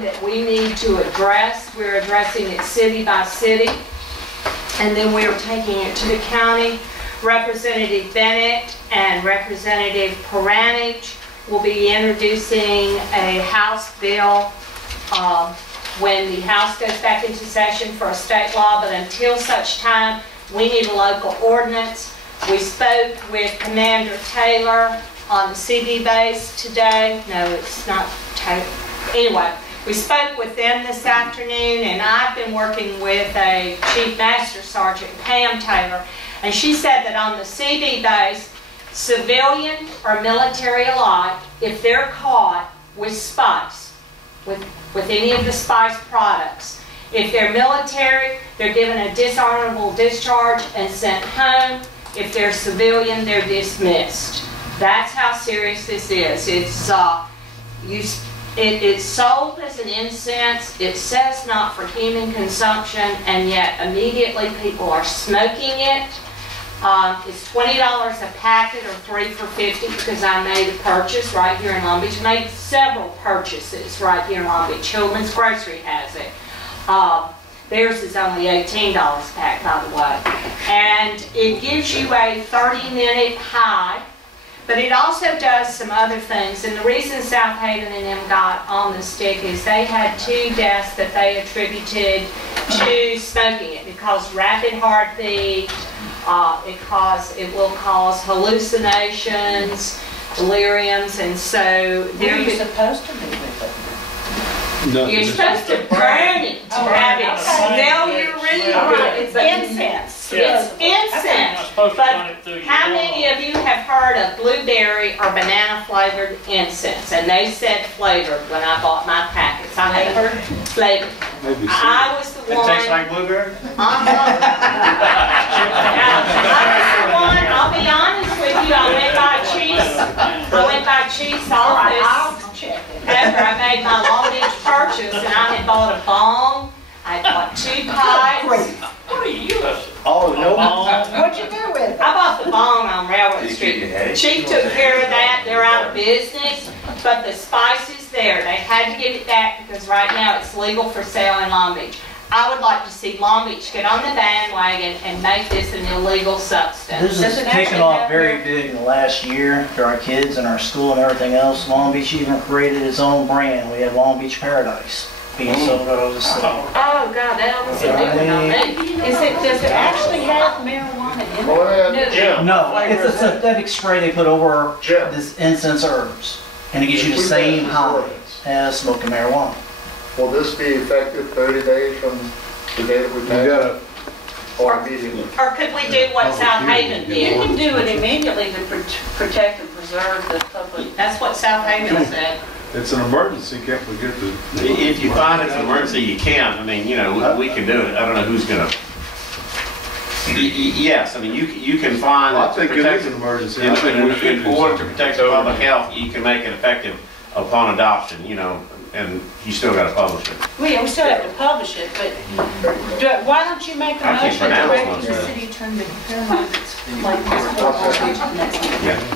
something that we need to address. We're addressing it city by city, and then we're taking it to the county. Representative Bennett and Representative Peranich will be introducing a House bill when the House goes back into session for a state law, but until such time, we need a local ordinance. We spoke with Commander Taylor on the CB base today. No, it's not Taylor. Anyway, we spoke with them this afternoon, and I've been working with a Chief Master Sergeant, Pam Taylor, and she said that on the CB base, civilian or military alike, if they're caught with spice, with any of the spice products, if they're military, they're given a dishonorable discharge and sent home. If they're civilian, they're dismissed. That's how serious this is. It's sold as an incense. It says not for human consumption, and yet immediately people are smoking it. It's $20 a packet or 3 for $50 because I made a purchase right here in Long Beach. Made several purchases right here in Long Beach. Children's Grocery has it. Theirs is only $18 a pack, by the way. And it gives you a 30-minute high, but it also does some other things. And the reason South Haven and them got on the stick is they had 2 deaths that they attributed to smoking it. It caused rapid heartbeat. It will cause hallucinations, deliriums, and so they're supposed to be with it. No, you're supposed to burn it to have it smell your room. It's incense. It's incense. But how many of you have heard of blueberry or banana flavored incense? And they said flavored when I bought my packets. I haven't heard flavored. I was the one. It tastes like blueberry? I was the one, I'll be honest with you, I went by Chief's office after I made my Long Beach purchase, and I had bought a bong, I had bought 2 pipes. What are you? Oh, no. What'd you do with it? I bought the bong on Railroad Street. Chief took care of that. They're out of business, but the spice is there. They had to give it back because right now it's legal for sale in Long Beach. I would like to see Long Beach get on the bandwagon and make this an illegal substance. This has taken off very big in the last year to our kids and our school and everything else. Long Beach even created its own brand. We had Long Beach Paradise being sold out of the city. Oh God, that was a new one on me. Does it actually have marijuana in it? No, it's a synthetic spray they put over this incense herbs, and it gives you the same high as smoking marijuana. Will this be effective 30 days from the day that we pass it? Or immediately? Or could we do what South Haven did? You can do it immediately to protect and preserve the public. That's what South Haven said. It's an emergency, can't forget to... If you find it's an emergency, you can. I mean, you know, we can do it. I don't know who's going to... Yes, I mean, you can find... Well, I think it is an emergency. In order to protect the public health, you can make it effective upon adoption, you know, and you still got to publish it. We still have to publish it, but why don't you make a motion directing the city attorney to prepare one that's like this?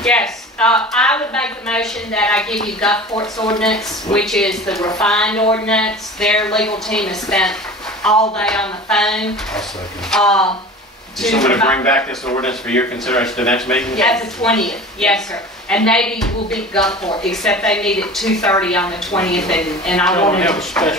Yes, I would make the motion that I give you Gulfport's ordinance, which is the refined ordinance. Their legal team has spent all day on the phone. I'll second. You still want to bring back this ordinance for your consideration the next meeting? Yes, the 20th. Yes, sir. And maybe we'll beat Gulfport, except they meet at 2:30 on the 20th, and I want to...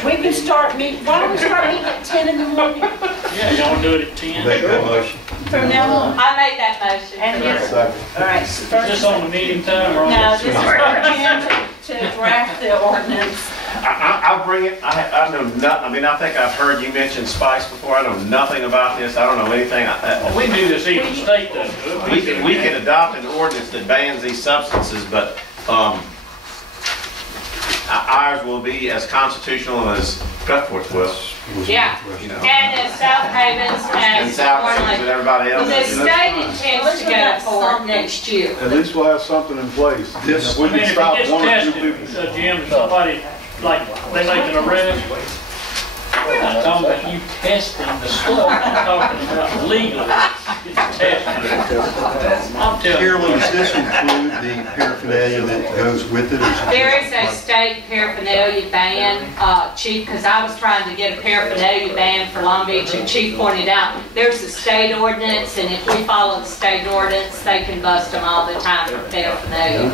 We can start meeting, why don't we start meeting at 10 in the morning? Yeah, y'all want to do it at 10? Make that motion. From now on. I made that motion. And yes. Second. All right. Is this on the meeting time or on No, the... this is for Jim to draft the ordinance. I'll bring it. I know nothing. I mean, I think I've heard you mention spice before. I know nothing about this. I don't know anything. We do this even state though. We can adopt an ordinance that bans these substances, but ours will be as constitutional as Gulfport's will. Yeah, you know. and as South Haven's And South Haven's and everybody else. The state intends to go forward next year. At least we'll have something in place. Yes. We I mean, can if stop it one or gets two tested, people. Jim, if somebody, like, they make an arrest, we're not talking about you testing the stuff, we're talking about legally. It's tested. I'm telling you. Carolyn, does this include the paraphernalia that goes with it? Or is it There is just a state paraphernalia ban, Chief, because I was trying to get a paraphernalia ban for Long Beach, and Chief pointed out, there's a state ordinance, and if we follow the state ordinance, they can bust them all the time for paraphernalia.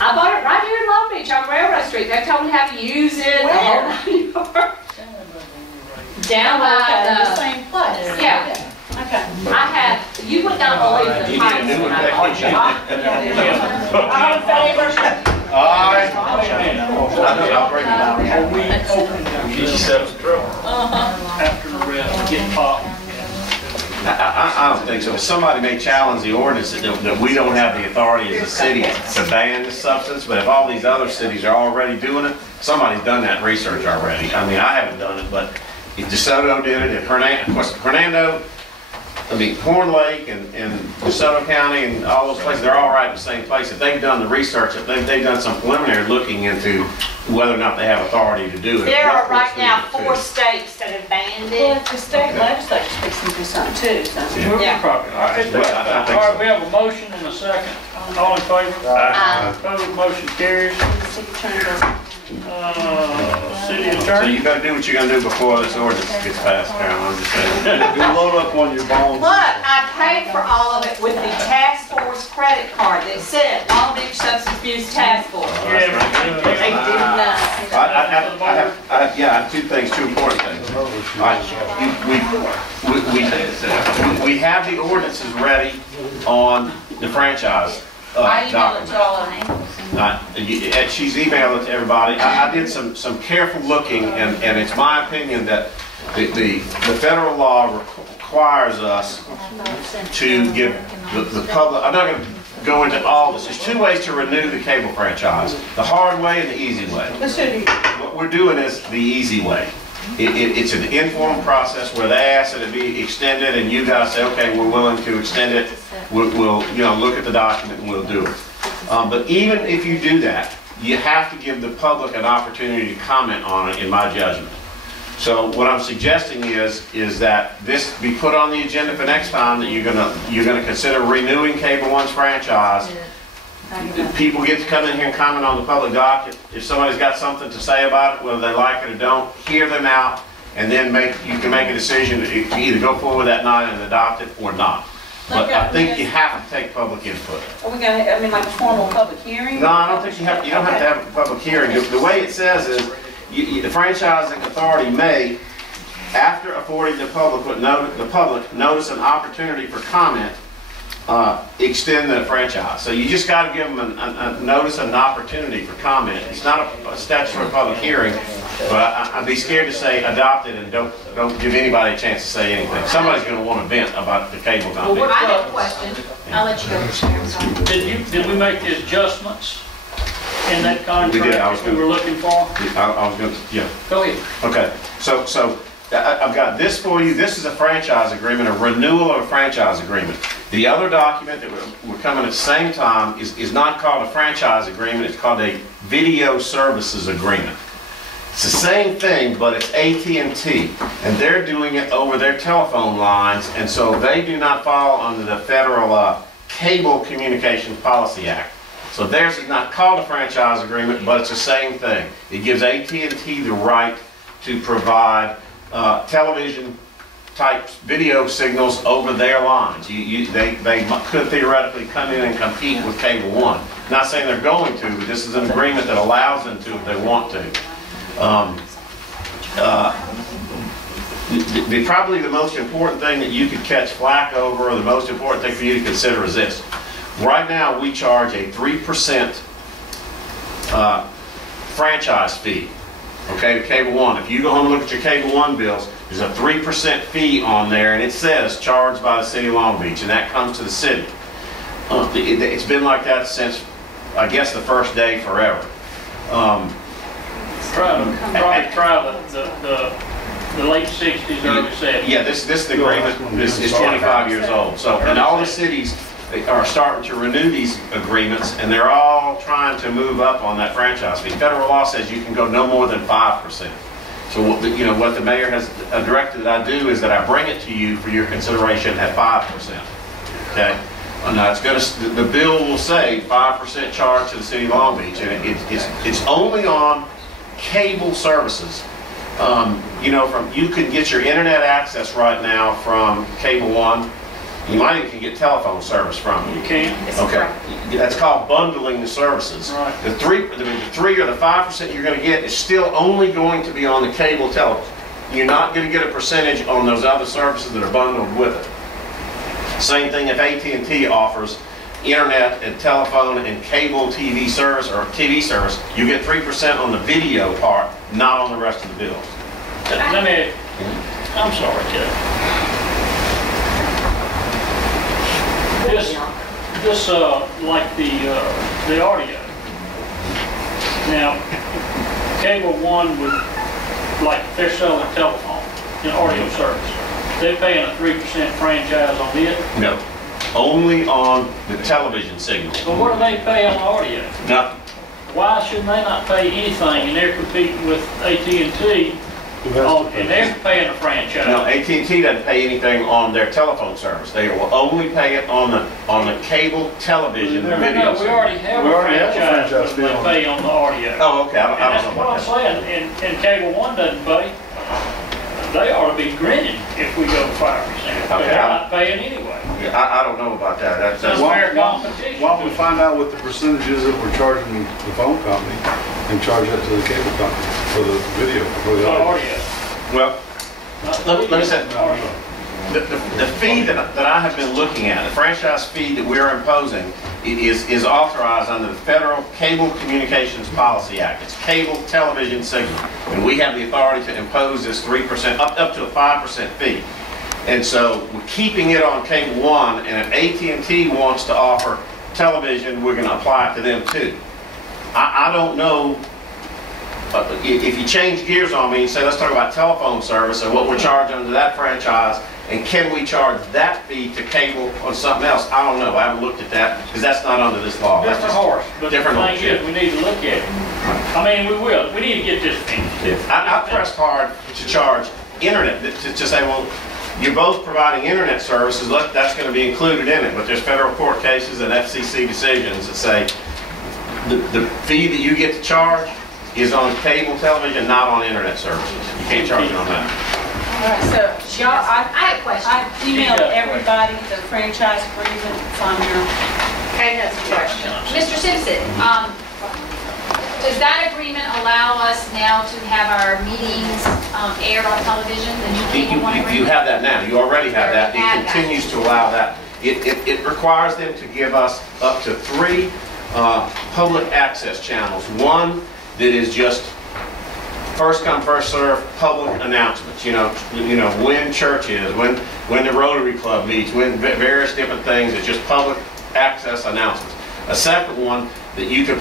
I bought it right here in Long Beach on Railroad Street. They told me how to use it. Where? Down Okay, the by same place. Yeah. Okay. I have, you would not believe the You need a price new when one, I bought Becky. it. All in favor? Alright. I'll bring it out. Get yourself some trouble. After the rest, get popped. I don't think so. Somebody may challenge the ordinance that we don't have the authority as a city to ban this substance, but if all these other cities are already doing it, somebody's done that research already. I mean, I haven't done it, but if DeSoto did it, if Hernando, I mean, Horn Lake and DeSoto County and all those places, they're all right in the same place. If they've done the research, if they've done some preliminary looking into whether or not they have authority to do it. There are right Gulfport's now doing it 4 too. states that have banned Well, it. if the state legislature's fixing to do something too, so. Yeah. All right, Well, I think so. we have a motion and a second. All in favor? Opposed, motion carries. City attorney does- City So attorney? you gotta do what you gotta do before this ordinance gets passed, Carol, I'm just saying. You load up on your bones. But I paid for all of it with the task force credit card that said Long Beach Substance Abuse Task Force. They did not. I have 2 things, 2 important things. We have the ordinances ready on the franchise I emailed it document. to all of you. She's emailed it to everybody. I did some careful looking, and it's my opinion that the federal law requires us to give the public, I'm not going to go into all this. There's 2 ways to renew the cable franchise, the hard way and the easy way. Let's do it. What we're doing is the easy way. It's an informal process where they ask that it be extended, and you guys say, okay, we're willing to extend it. We'll look at the document and we'll do it. But even if you do that, you have to give the public an opportunity to comment on it, in my judgment. So what I'm suggesting is that this be put on the agenda for next time, that you're gonna consider renewing Cable One's franchise. People get to come in here and comment on the public docket. If somebody's got something to say about it, whether they like it or don't, hear them out, and then you can make a decision to either go forward that night and adopt it or not. But I think you have to take public input. Are we gonna, I mean, like a formal public hearing? No, I don't think you don't have to have a public hearing. The way it says is, the franchising authority may, after affording the public notice an opportunity for comment, extend the franchise. So you just got to give them a notice and an opportunity for comment. It's not a statutory public hearing, but I'd be scared to say adopt it and don't give anybody a chance to say anything. Somebody's going to want to vent about the cable company. I have a question. I'll let you go. Did we make the adjustments in that contract We did. that we were looking for? I was going to, yeah. Go ahead. Okay, so I've got this for you. This is a franchise agreement, a renewal of a franchise agreement. The other document that we're coming at the same time is not called a franchise agreement. It's called a video services agreement. It's the same thing, but it's AT&T, and they're doing it over their telephone lines, and so they do not fall under the federal Cable Communications Policy Act. So theirs is not called a franchise agreement, but it's the same thing. It gives AT&T the right to provide television type video signals over their lines. They could theoretically come in and compete with Cable One. Not saying they're going to, but this is an agreement that allows them to if they want to. Probably the most important thing that you could catch flack over, or the most important thing for you to consider, is this. Right now, we charge a 3% franchise fee. Okay, to Cable One. If you go home and look at your Cable One bills, there's a 3% fee on there, and it says charged by the city of Long Beach, and that comes to the city. It's been like that since, I guess, the first day forever. Try the late 60s, early 70s. Yeah, this agreement is 25 years old. So, and all the cities are starting to renew these agreements, and they're all trying to move up on that franchise fee. Federal law says you can go no more than 5%. So what the mayor has directed that I do is that I bring it to you for your consideration at 5%. Okay? Now the bill will say 5% charge to the city of Long Beach, and it's only on cable services. You can get your internet access right now from Cable One. You might even get telephone service from it. You can. Okay. That's called bundling the services. Right. The 3 or the 5% you're going to get is still only going to be on the cable television. You're not going to get a percentage on those other services that are bundled with it. Same thing if AT&T offers internet and telephone and cable TV service or TV service, you get 3% on the video part, not on the rest of the bills. Let me, I'm sorry, Jeff. Just like the audio. Now, Cable One would, like if they're selling telephone, audio service, they're paying a 3% franchise on it? No, only on the television signal. But what do they pay on audio? Nothing. Why shouldn't they not pay anything and they're competing with AT&T and they're paying a franchise? No, AT&T doesn't pay anything on their telephone service. They will only pay it on the cable television, the video No, we service. already have a franchise fee they on pay on the audio. Oh, okay. I And don't that's know what I'm about that. saying, and Cable One doesn't pay. They ought to be grinning if we go 5%. But Okay. they're not paying anyway. I don't know about that. That's That's fair competition. Why don't we find out what the percentages that we're charging the phone company and charge that to the cable company for the video, for the audio? Audio. well. Let me say, Audio. the fee that I have been looking at, the franchise fee that we're imposing, is authorized under the Federal Cable Communications Policy Act. It's cable television signal, and we have the authority to impose this 3%, up to a 5% fee. And so we're keeping it on Cable One, and if AT&T wants to offer television, we're going to apply it to them too. I don't know. If you change gears on me and say, let's talk about telephone service and what we're charging under that franchise, and can we charge that fee to cable on something else? I don't know. I haven't looked at that because that's not under this law. That's Different just horse, but the different thing horse, is, yeah. we need to look at it. I mean, we will. We need to get this finished. I pressed hard to charge internet, to say, well, you're both providing internet services, that's going to be included in it. But there's federal court cases and FCC decisions that say the fee that you get to charge is on cable television, not on internet services. You can't charge it on that. All right, so y'all, I have a question. I emailed everybody the franchise agreement. It's on your. Okay, that's a question. Mr. Simpson, does that agreement allow us now to have our meetings aired on television, the new Cable One agreement? You have that now. You already have that. You already have It continues to allow that. It requires them to give us up to 3 public access channels. One that is just first come, first serve public announcements. When church is, when the Rotary Club meets, when various different things. It's just public access announcements. A second one that you could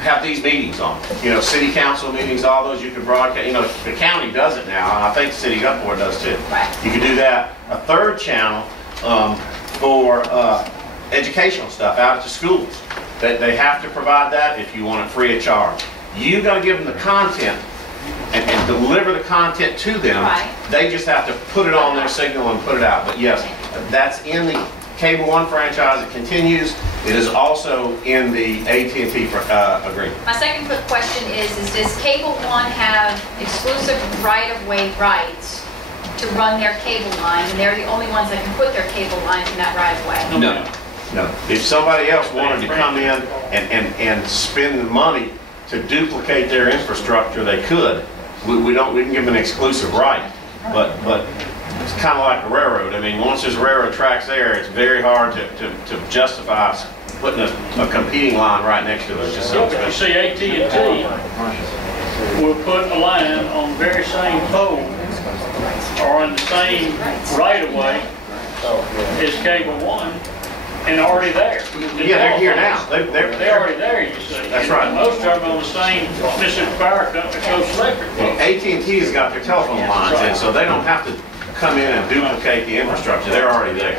have these meetings on. City council meetings, all those you could broadcast. The county does it now. I think the city of Gulfport does too. Right. You could do that. A third channel for educational stuff out at the schools. They have to provide that if you want it free of charge. You've got to give them the content and deliver the content to them. Right. They just have to put it on their signal and put it out. But yes, that's in the Cable One franchise. It continues. It is also in the AT&T agreement. My second quick question is does Cable One have exclusive right-of-way rights to run their cable line, and they're the only ones that can put their cable lines in that right-of-way? No. If somebody else wanted to come in and spend the money to duplicate their infrastructure, they could. We didn't give them an exclusive right, but it's kind of like a railroad. I mean, once there's railroad tracks there, it's very hard to justify putting a competing line right next to it. It's just so But you expensive. see, AT&T will put a line on the very same pole or in the same right-of-way as Cable One, and already there. Yeah, they're here now. They're already there, you see. That's right. And most of them on the same Mississippi Power Company, Coast Electric. AT&T has got their telephone lines in, so they don't have to come in and duplicate the infrastructure. They're already there.